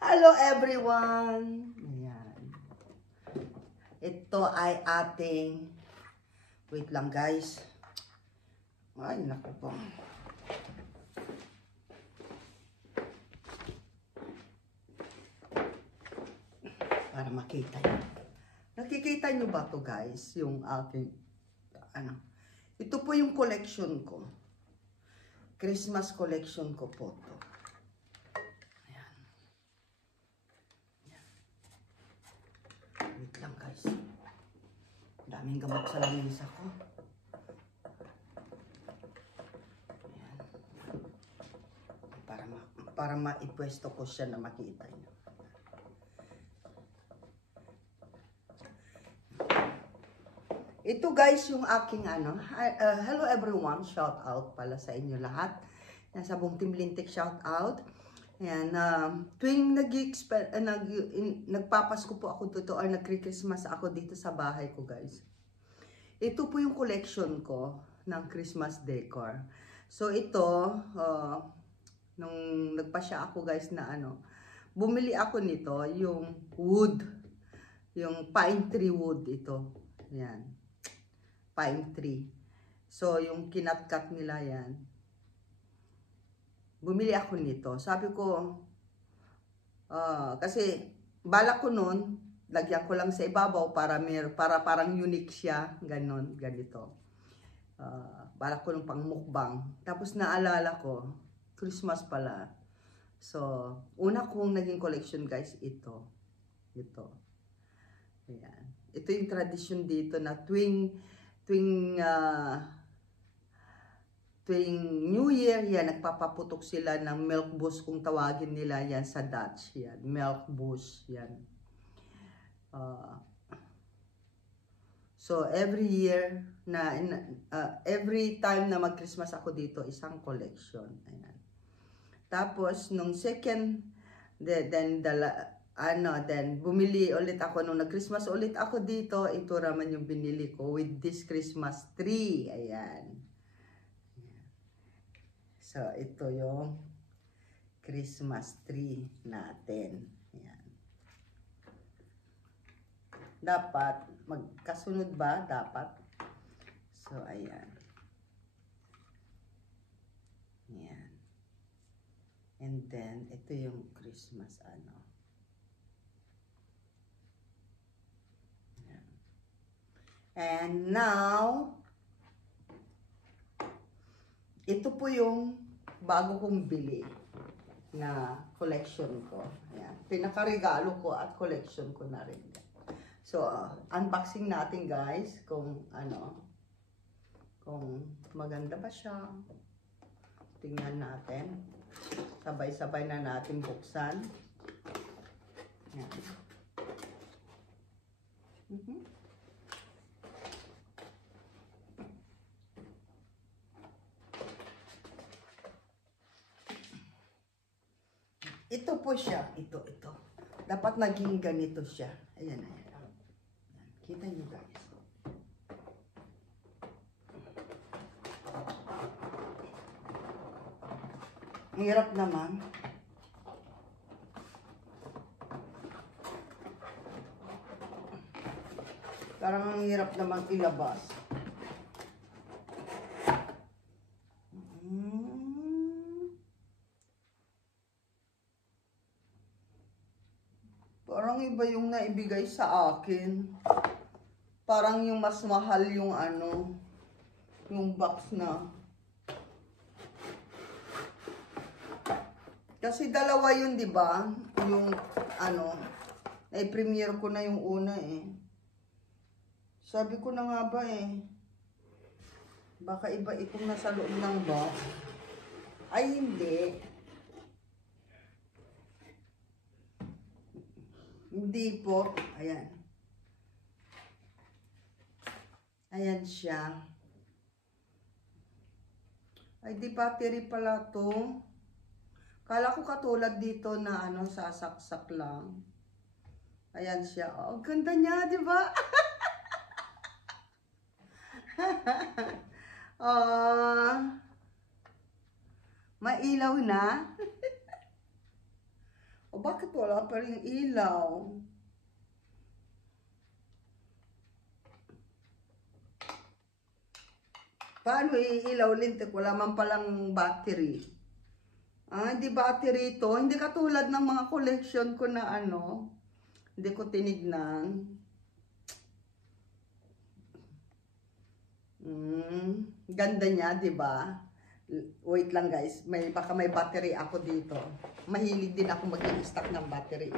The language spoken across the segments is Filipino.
Hello everyone! Ayan. Ito ay ating, wait lang guys. Ay, naku po. Para makita nyo. Nakikita nyo ba to guys? Yung aking, ito po yung collection ko. Christmas collection ko po to. Ayan. Ayan. Wait lang guys. Daming gamot sa lamisa ko. Ayan. Para maipwesto ko siya na makita nyo. Ito guys yung aking hello everyone, shout out pala sa inyo lahat. Nasa buong Team Lintik shout out. Ayan, tuwing nagpapasko po ako dito or nagkri-Christmas ako dito sa bahay ko guys. Ito po yung collection ko ng Christmas decor. So ito, nung nagpasya ako guys na bumili ako nito, yung wood, yung pine tree wood ito. Ayan. Pine tree. So, yung kinat-cut nila yan. Bumili ako nito. Sabi ko, kasi balak ko nun, lagyan ko lang sa ibabaw para parang unique siya. Ganon, ganito. Balak ko nung pang mukbang. Tapos naalala ko, Christmas pala. So, una kong naging collection guys, ito. Ito. Ayan. Ito yung tradisyon dito na tuwing New Year, yan, nagpapaputok sila ng milk bush kung tawagin nila yan sa Dutch. Yan, milk bush, yan. So, every year, every time na mag-Christmas ako dito, isang collection. Ayan. Tapos, nung second, then bumili ulit ako nung nag-Christmas ulit ako dito. Ito naman yung binili ko with this Christmas tree. Ayan. So, ito yung Christmas tree natin. Ayan. Dapat, magkasunod ba? Dapat. So, ayan. Ayan. And then, ito yung Christmas And now, ito po yung bago kong bili na collection ko. Ayan. Pinakaregalo ko at collection ko na rin. So, unboxing natin guys kung kung maganda ba siya. Tingnan natin. Sabay-sabay na natin buksan. Ayan. Ito po siya. Ito. Dapat naging ganito siya. Ayan. Kita nyo guys. Ang hirap naman. Parang ang hirap naman ilabas. Parang iba yung naibigay sa akin. Parang yung mas mahal yung yung box na. Kasi dalawa yun, di ba? Yung na-premiere ko na yung una eh. Sabi ko na nga ba eh. Baka iba itong nasa loob ng box. Ay, hindi. Hindi po. Ayan. Ayan siya. Ay, di battery pala to. Kala ko katulad dito na sasaksak lang. Ayan siya. Oh, ganda niya, di ba? Mailaw na? O bakit wala pa rin ilaw? Paano iilaw, Lintik? Wala man palang battery. Ah, hindi battery ito. Hindi katulad ng mga collection ko na ano. Hindi ko tinignan. Ganda niya, di ba? Wait lang guys, baka may battery ako dito. Mahilig din ako mag-i-stock ng battery.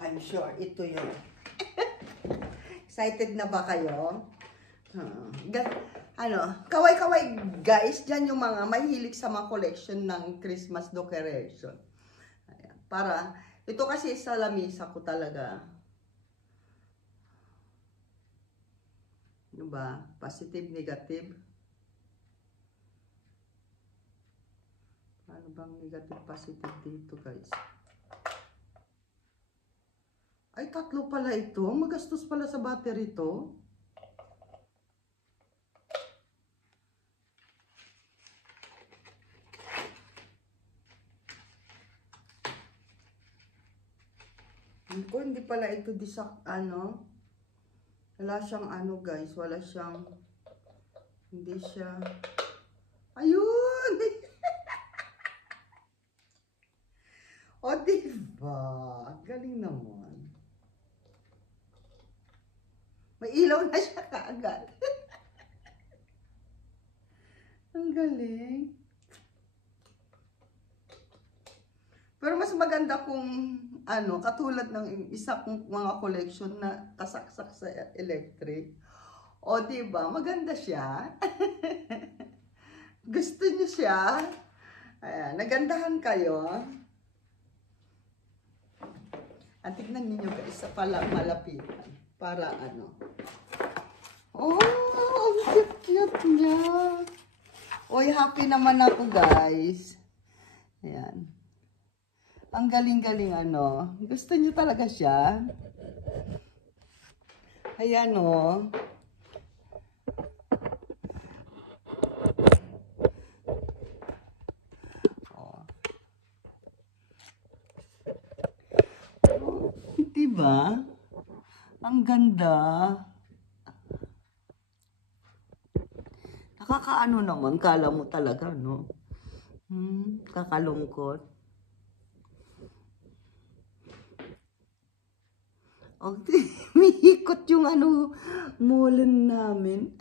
I'm sure ito yun. Excited na ba kayo? Kaway-kaway guys, dyan yung mga mahilig sa mga collection ng Christmas decoration. Ayan. Para, ito kasi sa lamisa ko talaga. Ano ba? Positive, negative. Ano bang negative, positive dito guys? Ay, tatlo pala ito. Magastos pala sa battery ito. Hindi pala ito ano. Wala siyang ano guys. Wala siyang, hindi siya. Ayun! O, diba? Galing naman. May ilaw na siya kaagad. Ang galing. Pero mas maganda kung ano, katulad ng isa kong mga collection na kasaksak sa electric. O, diba? Maganda siya. Gusto niyo siya? Ayan, nagandahan kayo. At tignan niyo guys, sa malapitan. Para ano. Oh, ang cute niya. Oy, happy naman ako guys. Ayan. Ang galing-galing ano. Gusto niyo talaga siya. Ayan o. Diba? Ang ganda. Nakakaano naman, kala mo talaga, no? Kakalungkot. Okay, may ikot yung ano, mulin namin.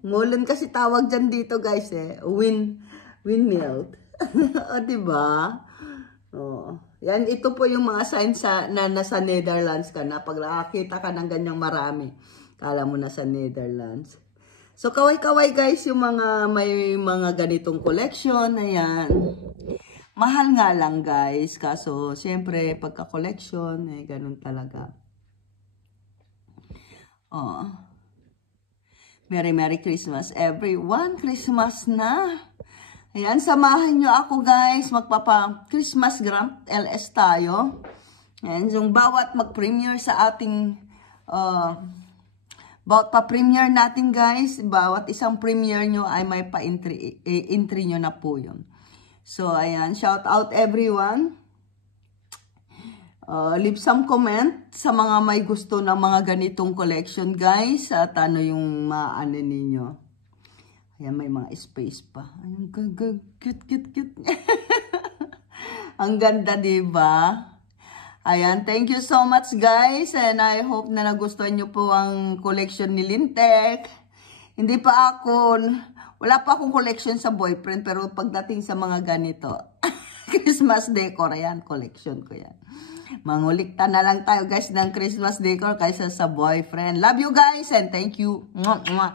Mulin kasi tawag dyan dito guys eh. Windmill. O, diba? Oh. Yan, ito po yung mga signs na nasa Netherlands ka na. Pag nakakita ka ng ganyang marami, kala mo nasa Netherlands. So, kaway-kaway guys, yung mga may mga ganitong collection. Ayan. Mahal nga lang guys. Kaso, syempre, pagka-collection, eh, ganun talaga. Oh. Merry Christmas everyone. Christmas na. Ayan, samahan nyo ako guys. Magpapa-Christmas Grand LS tayo. Ayan, yung bawat mag-premiere sa ating, bawat pa-premiere natin guys, bawat isang premiere nyo ay may pa-entry nyo na po yun. So, ayan, shout out everyone. Leave some comment sa mga may gusto ng mga ganitong collection guys. At ano yung maano ninyo. Ayan, may mga space pa. Ayun, cute. Ang ganda, diba? Ayan, thank you so much, guys. And I hope na nagustuhan nyo po ang collection ni Lintek. Wala pa akong collection sa boyfriend, pero pagdating sa mga ganito, Christmas decor. Ayan, collection ko yan. Mangulikta na lang tayo guys ng Christmas decor kaysa sa boyfriend. Love you guys and thank you. Mwah, mwah.